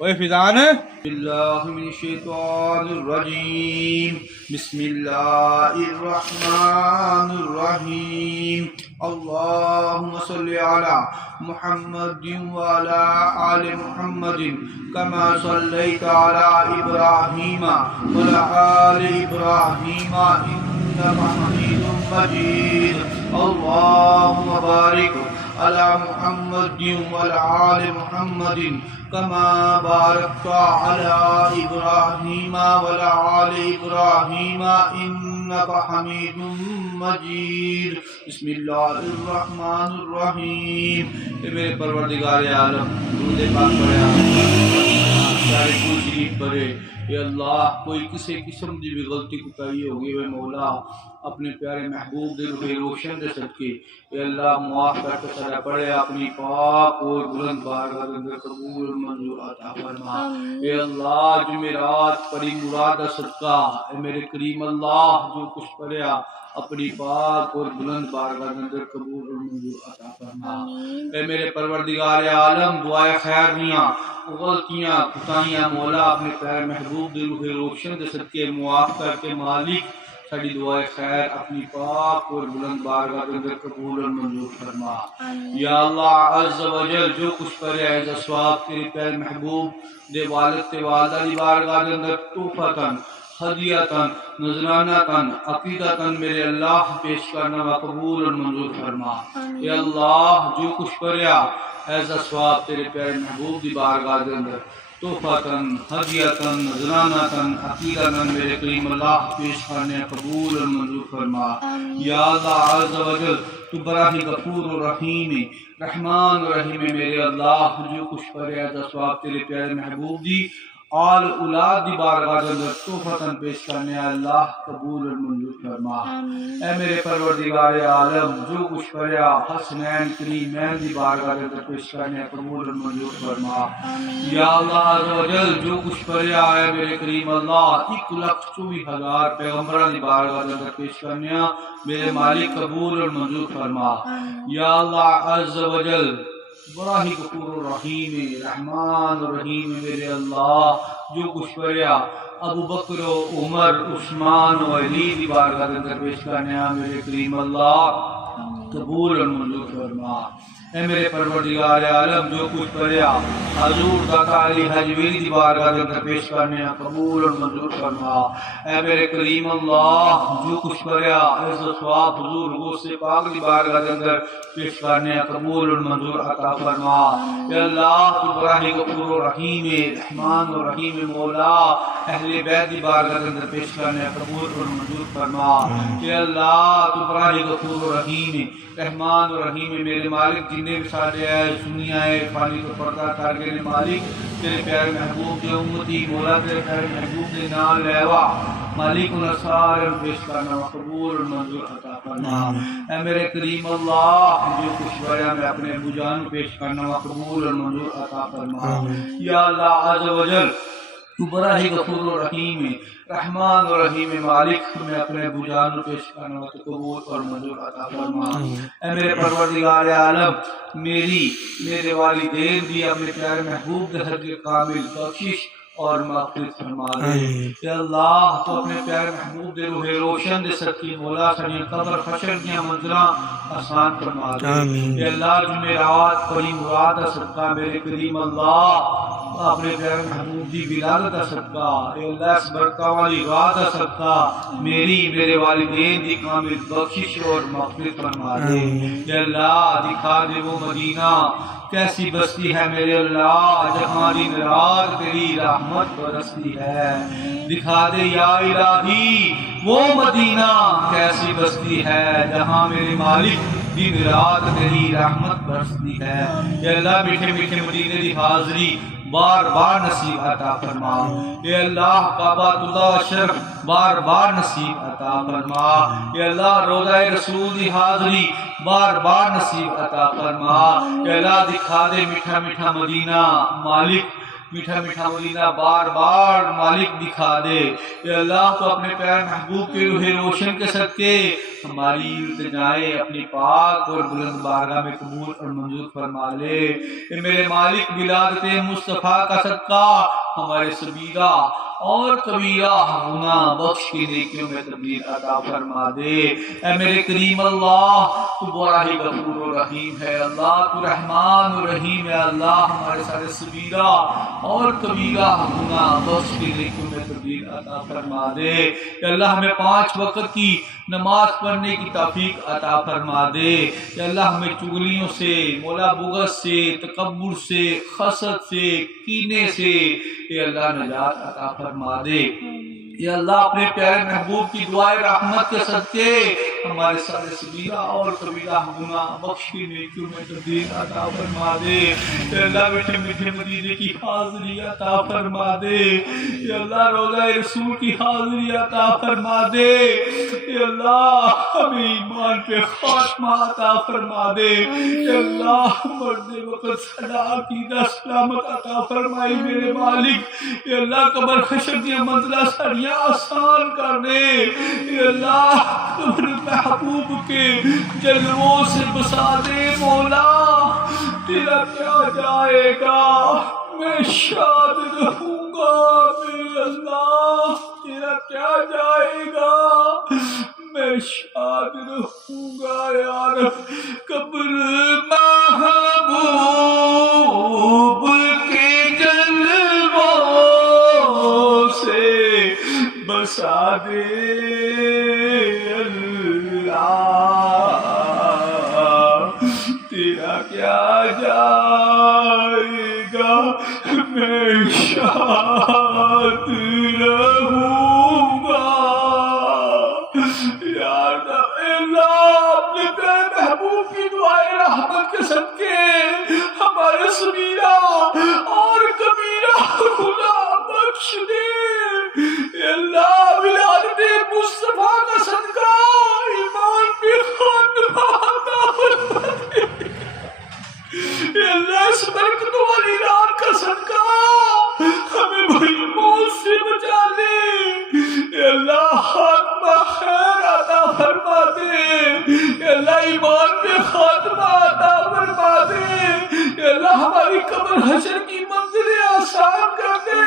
وفضان باللہ من الشیطان الرجیم بسم اللہ الرحمن الرحیم اللہم صلی علی محمد وعلی آل محمد کما صلیت علی ابراہیم وعلی آل ابراہیم انک حمید مجید اللہم بارک علی محمد وعلی آل محمد كما باركت على إبراهيم وعلى آل إبراهيم إنك حميد مجيد بسم الله الرحمن الرحيم اے میرے پروردگار عالم درود پاک پڑھے شریف پڑھے اے اللہ کوئی کسی قسم دی بھی غلطی کوتاہی ہوگی اے مولا اپنے پیارے محبوب دے روح روشن دے صدقے اے اللہ معاف کر کے سارا پڑھے اپنی پاک اور بلند بارگاہ دے اندر قبول منظور عطا فرما اے اللہ جمعرات پڑھی مراد صدقہ اے میرے کریم اللہ جو کچھ پڑھیا اپنی پاک اور بلند بارگاہ دے اندر قبول اور منظور عطا فرما اے میرے پروردگار عالم دعائے خیر دیاں غلطیاں کوتاہیاں مولا اپنے پیارے محبوب دے روح روشن دے صدقے معاف کر کے مالک ساری دعائے خیر اپنی پاک اور بلند بارگاہ کے اندر قبول اور منظور فرما یا اللہ عز و جل جو کچھ کرے عز ثواب تیرے پیارے محبوب دے والد تے والدہ دی بارگاہ کے اندر تحفتاً ہدیتاً نذرانتاً عقیدتاً میرے اللہ پیش کرنا و قبول اور منظور فرما یا اللہ جو کچھ کرے عز ثواب تیرے پیارے محبوب دی بارگاہ کے اندر تحفتاً ہدیتاً نذرانتاً عقیدتاً میرے کریم اللہ پیش کرنے قبول اور منظور فرما یا اللہ عز و جل تو بڑا ہی غفور و رحیم رحمان و رحیم میرے اللہ جو کچھ کرے عز ثواب تیرے پیارے محبوب دی آل اولاد دی بارگاہ کے اندر تحفتاً پیش کرنے اللہ قبول اور منظور فرما اے میرے پروردگار عالم جو کچھ کریا حسنین کریمین دی بارگاہ کے اندر پیش کرنے قبول اور منظور فرما یا اللہ عز و جل جو کچھ کریا اے میرے کریم اللہ 1,24,000 پیغمبران دی بارگاہ کے اندر پیش کرنے میرے مالک قبول اور منظور فرما یا اللہ عز و جل بڑا ہی غفور و رحیم رحمان و رحیم میرے اللہ جو کچھ کریا ابو بکر و عمر عثمان و علی دی بارگاہ کے اندر پیش کرنے میرے کریم اللہ قبول اور منظور فرما اے میرے پروردگار عالم جو کچھ کریا حضور داتا علی حجویری دی بارگاہ کے اندر پیش کرنے قبول اور منظور فرما اے میرے کریم اللہ جو کچھ کریا عز و ثواب حضور غوث پاک دی بارگاہ کے اندر پیش کرنے قبول اور منظور عطا فرما اے اللہ تو بڑا ہی غفور و رحیم رحمان و رحیم مولا اہل بیت دی بارگاہ کے اندر پیش کرنے قبول اور منظور فرما اے اللہ تو بڑا ہی غفور و رحیم رحمان و رحیم میرے مالک جنہیں بھی سارے آئے سنی آئے فانی تو پردہ کر گئے مالک تیرے پیارے محبوب دے امتی مولا تیرے پیارے محبوب دے نام لیوا مالک انہا سارے پیش کرنا و قبول اور منظور عطا فرما اے میرے کریم اللہ جو کچھ بریا میں اپنے ابو جان پیش کرنا و قبول اور منظور عطا فرما یا اللہ عز و جل تو بڑا ہی غفور و رحیم رحمان و رحیم مالک میں اپنے ابو جان پیش کرنا تو قبول اور منظور عطا فرما اے میرے پروردگار عالم میرے والدین بھی اپنے پیارے محبوب دے حج کامل بخشش اور مغفرت فرما دے یا اللہ تو اپنے پیارے محبوب دے روح روشن دے صدقے مولا سنی قبر حشر کی منزلہ آسان فرما دے یا اللہ جمعرات پڑھی مراد صدقہ میرے کریم اللہ اپنے پیارے محبوب دی ولادت صدقہ اے اللہ اس برکہ والی رات صدقہ میرے والدین دی کامل بخشش اور مغفرت فرما دے یا اللہ دکھا دے وہ مدینہ کیسی بستی ہے میرے اللہ جہاں دن رات تیری رحمت برستی ہے دکھا دے یا الہی وہ مدینہ کیسی بستی ہے جہاں میرے مالک دن رات تیری رحمت برستی ہے اے اللہ میٹھے میٹھے مدینے دی حاضری بار بار نصیب عطا فرما اے اللہ کعبہ اللہ شرف بار بار نصیب عطا فرما اے اللہ روضہ رسول دی حاضری بار بار نصیب عطا فرما اے اللہ دکھا دے میٹھا میٹھا مدینہ مالک میٹھا میٹھا مدینہ بار بار مالک دکھا دے۔ اے اللہ تو اپنے پیارے محبوب کے روح روشن کے صدقے ہماری التجائیں اپنی پاک اور بلند بارگاہ میں قبول اور منظور فرما لے۔ اے میرے مالک ولادت مصطفیٰ کا صدقہ ہمارے صغیرہ اور کبیرہ گناہ بخش کی نیکیوں میں تبدیل عطا فرما دے۔ اے میرے کریم اللہ تو بڑا ہی غفور و رحیم ہے اللہ، تو رحمان و رحیم ہے اللہ، ہمارے سارے صغیرہ اور کبیرہ گناہ بخش کی نیکیوں میں تبدیل عطا فرما دے۔ اے اللہ ہمیں 5 وقت کی نماز پڑھنے کی توفیق عطا فرما دے۔ اے اللہ ہمیں چغلیوں سے، مولا بغض سے، تکبر سے، حسد سے، کینے سے اے اللہ نجات عطا فرما دے۔ یا اللہ اپنے پیارے محبوب کی دعائے رحمت کے صدقے ہمارے سارے صغیرہ اور کبیرہ گناہ بخش کی نیکیوں میں تبدیل عطا فرما دے۔ یا اللہ میٹھے میٹھے مدینے کی حاضری عطا فرما دے۔ یا اللہ روضہ رسول کی حاضری عطا فرما دے۔ یا اللہ ہمیں ایمان پہ خاتمہ عطا فرما دے۔ یا اللہ مرد وقت صدا عقیدہ سلامت عطا فرمائی میرے مالک۔ یا اللہ قبر خشک دیا منزلہ ساڑیاں آسان کر دے۔ یا اللہ قبر محبوب کے جلووں سے بسا دے مولا، تیرا کیا جائے گا، میں شاد رہوں گا میرے اللہ، تیرا کیا جائے گا، میں شاد رہوں گا یار۔ قبر محبوب کے جلووں سے بسا دے اللہ، تیرا کیا جائے گا، میں شاد رہوں گا یار۔ اللہ اپنے پیارے محبوب کی دعائے رحمت کے صدقے ہمارے صغیرہ اور کبیرہ گناہ بخش دے۔ اے اللہ ولادت مصطفیٰ کا صدقہ ایمان پہ خاتمہ عطا فرما دے۔ اے اللہ اس برکت والی رات کا صدقہ ہمیں بڑی موت سے بچا دے۔ اے اللہ خاتمہ خیر عطا فرما دے۔ اے اللہ ایمان پہ خاتمہ عطا فرما دے۔ اے اللہ ہماری قبر حشر کی منزلیں آسان کر دے۔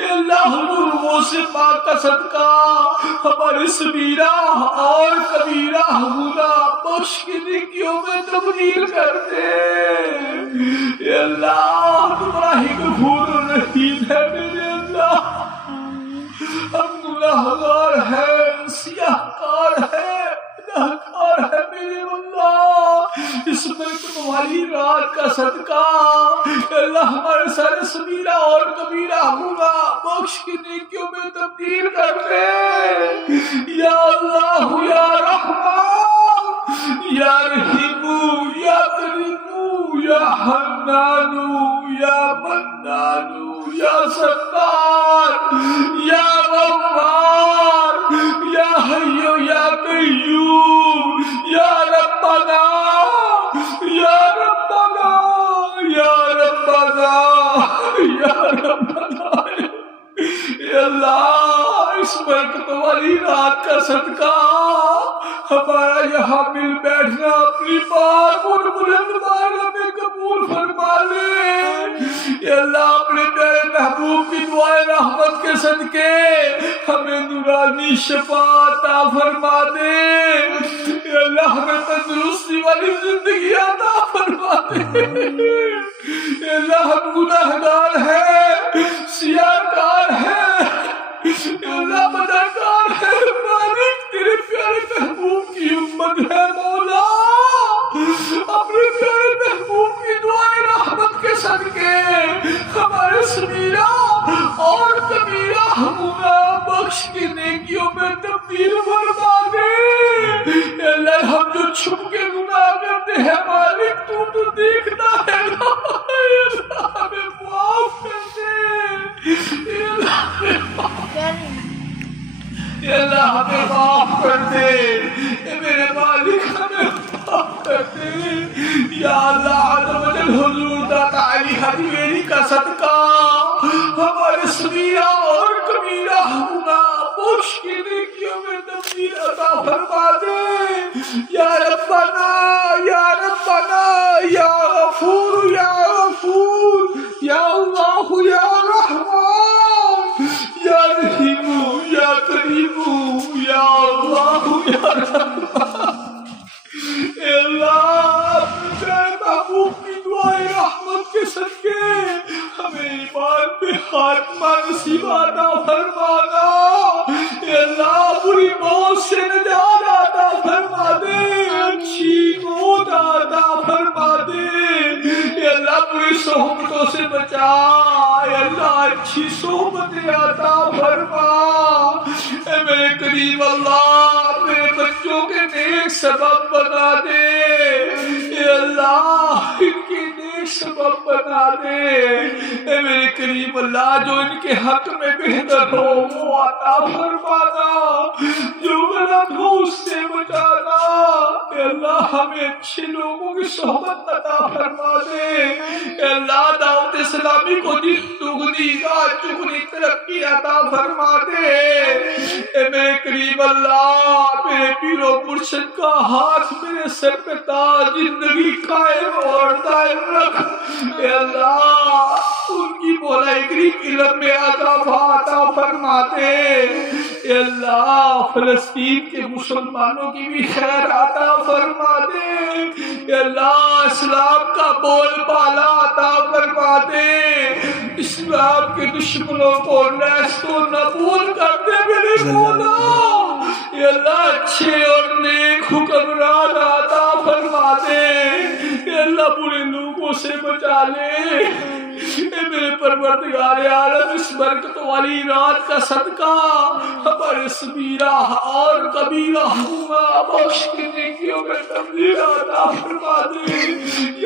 اے اللہ حضور غوث پاک کا صدقہ ہمارے صغیرہ اور کبیرہ گناہ بخش کی نیکیوں میں تبدیل کر دے۔ اے اللہ تو بڑا ہی غفور و رحیم ہے میرے اللہ، ہم گناہگار ہیں، سیاہ کار ہیں، گناہگار ہے میرے اللہ۔ اس برکت والی رات کا صدقہ اے اللہ ہمارے سارے صغیرہ اور کبیرہ گناہ بخش کی نیکیوں میں تبدیل کر دے۔ یا اللہ یا رحمان یا رحیم یا کریم یا حنان یا منان یا ستار یا غفار یا حی یا قیوم یا ربنا یا ربنا یا ربنا یا ربنا۔ اے اللہ اس برکت والی رات کا صدقہ ہمارا یہاں مل بیٹھنا اپنی پاک اور بلند بارگاہ میں قبول فرما لے۔ اے اللہ اپنے پیارے محبوب کی دعائے رحمت کے صدقے ہمیں نورانی شفاعت عطا فرما دے۔ اے اللہ ہمیں تندرستی والی زندگی عطا فرما دے۔ اے اللہ ہم گناہگار ہیں، سیاہکار ہیں، اے اللہ بدکار ہے، مالک تیرے پیارے محبوب کی امت ہے مولا، اپنے پیارے محبوب کی دعائے رحمت کے صدقے ہمارے صغیرہ اور کبیرہ گناہ بخش کی نیکیوں میں تبدیل فرما دے۔ اے اللہ ہم جو چھپ کے گناہ کرتے ہیں مالک تو دیکھنا ہے، اے اللہ ہمیں معاف کر دے۔ اے اللہ ہمیں معاف کر دے، اے میرے مالک ہمیں معاف کر دے۔ یا اللہ عز و جل حضور داتا علی حجویری کا صدقہ صغیرہ اور کبیرہ گناہ بخش کے نیکیوں میں تبدیل عطا فرما دے یا ربنا یا ربنا یا غفور یا غفور یا اللہ یا رحمان یا رحیم یا کریم یا اللہ یا رحمان۔ اے اللہ تیرے محبوب کی دعائے رحمت کے صدقے ہمیں ایمان پہ خاتمہ نصیب عطا فرمانا۔ اے اللہ بری موت سے نجات عطا فرما دے، اچھی موت عطا فرما دے۔ اے اللہ بری صحبتوں سے بچا، اے اللہ اچھی صحبتیں عطا فرما۔ اے میرے کریم اللہ میرے بچوں کے نیک سبب بنا دے، اے اللہ ان کے نیک سبب بنا دے۔ اے میرے کریم اللہ جو ان کے حق میں بہتر ہو وہ عطا فرمانا، جو غلط ہو اس سے بچانا۔ اے اللہ ہمیں اچھے لوگوں کی صحبت عطا فرما دے۔ اے اللہ دعوت اسلامی کو جن دگنی رات چگنی ترقی عطا فرما دے۔ اے میرے کریم اللہ میرے پیر و مرشد کا ہاتھ میرے سر پہ تاج زندگی قائم اور دائم رکھ۔ اے اللہ ان کی مولا کریم علم میں عطا فرما دے۔ اے اللہ فلسطین کے مسلمانوں کی بھی خیر عطا فرما دے۔ اے اللہ اسلام کا بول بالا عطا فرما دے، اسلام کے دشمنوں کو نیست و نابود کر دے میرے مولا۔ اے اللہ اچھے اور نیک حکمران عطا فرما دے۔ اے اللہ برے لوگوں سے بچا لے۔ اے میرے پروردگار عالم اس برکت والی رات کا صدقہ ہمارے صغیرہ اور کبیرہ گناہ بخش کے نیکیوں میں تبدیل عطا فرما دے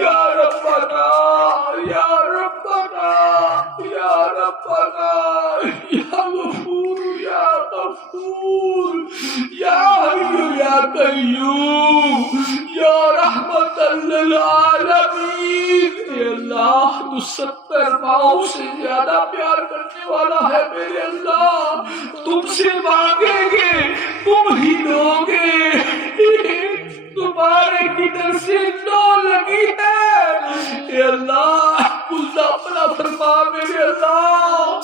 یا ربنا یا ربنا یا ربنا یا غفور یا غفور یا حی یا قیوم یا رحمت للعالمین۔ اے اللہ تو 70 ماؤں سے زیادہ پیار کرنے والا ہے میرے اللہ، تم سے مانگیں گے تم ہی دو گے، تمہارے کدھر سے نو لگی ہے۔ اے اللہ کل اپنا فرما میرے اللہ،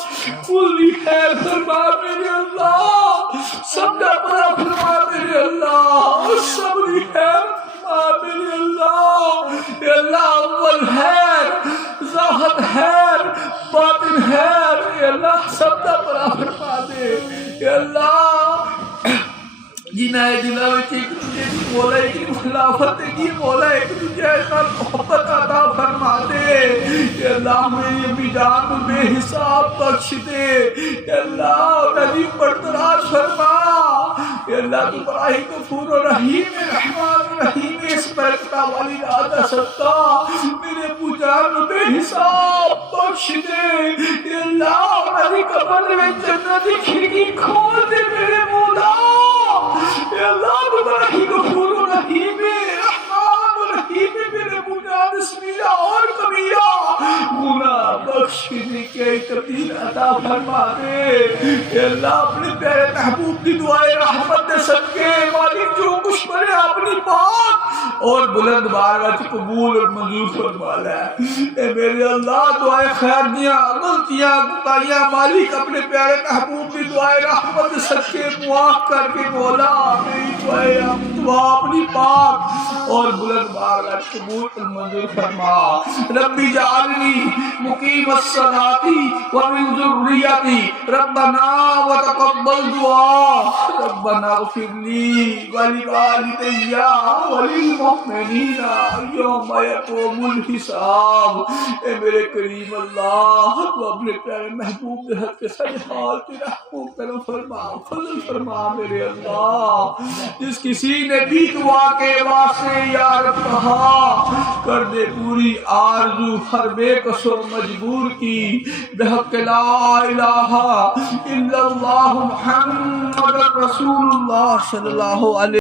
کل خیر فرما میرے اللہ، سب کا بڑا فرما میرے اللہ، سب خیر فرما میرے اللہ۔ اے اللہ اول خیر ظاہر خیر باطن خیر، اے اللہ سب کا بڑا فرما دے۔ اے اللہ جنہیں دلوں میں ایک دوسرے کی مولا کی خلافت کی مولا ایک دوسرے کا محبت عطا فرما دے۔ اے اللہ میری امی جان کو بے حساب بخش دے۔ اے اللہ نبی پر دراز فرما۔ اے اللہ تو بڑا ہی غفور و رحیم رحمان رحیم، اس برکت والی رات کا صدقہ میرے ابو جان کو بے حساب بخش دے۔ اے اللہ میری قبر میں جنت کی کھڑکی کھول دے میرے مولا۔ اے اللہ تو بڑا ہی غفور و رحیم رحمان رحیم، میرے گناہ صغیرہ اور کبیرہ گناہ بخشنے کے تبدیل عطا فرما دے۔ اے اللہ اپنے پیارے محبوب کی دعائے رحمت دے صدقے مالک جو کچھ کرے اپنی پاک اور بلند بارگاہ سے قبول اور منظور فرما لے۔ اے میرے اللہ دعائے خیر دیا غلطیاں کوتاہیاں مالک اپنے پیارے محبوب کی دعائے رحمت دے صدقے معاف کر کے مولا میری دعا اپنی پاک اور بلند بارگاہ سے قبول اور منظور فرما۔ ربی جعلنی مقیم الصلاۃ ومن ذریتی ربنا وتقبل دعا ربنا اغفر لی ولوالدی وللمؤمنین یوم یقوم الحساب۔ اے میرے کریم اللہ تو اپنے پیارے محبوب کے حق کے سارے حال کی رحم کرم فرما فضل فرما میرے اللہ۔ جس کسی نے بھی دعا کے واسطے یا رب کہا کر دے پوری آرزو ہر بے کس و مجبور کی، بحق لا الہ الا اللہ محمد رسول اللہ صلی اللہ علیہ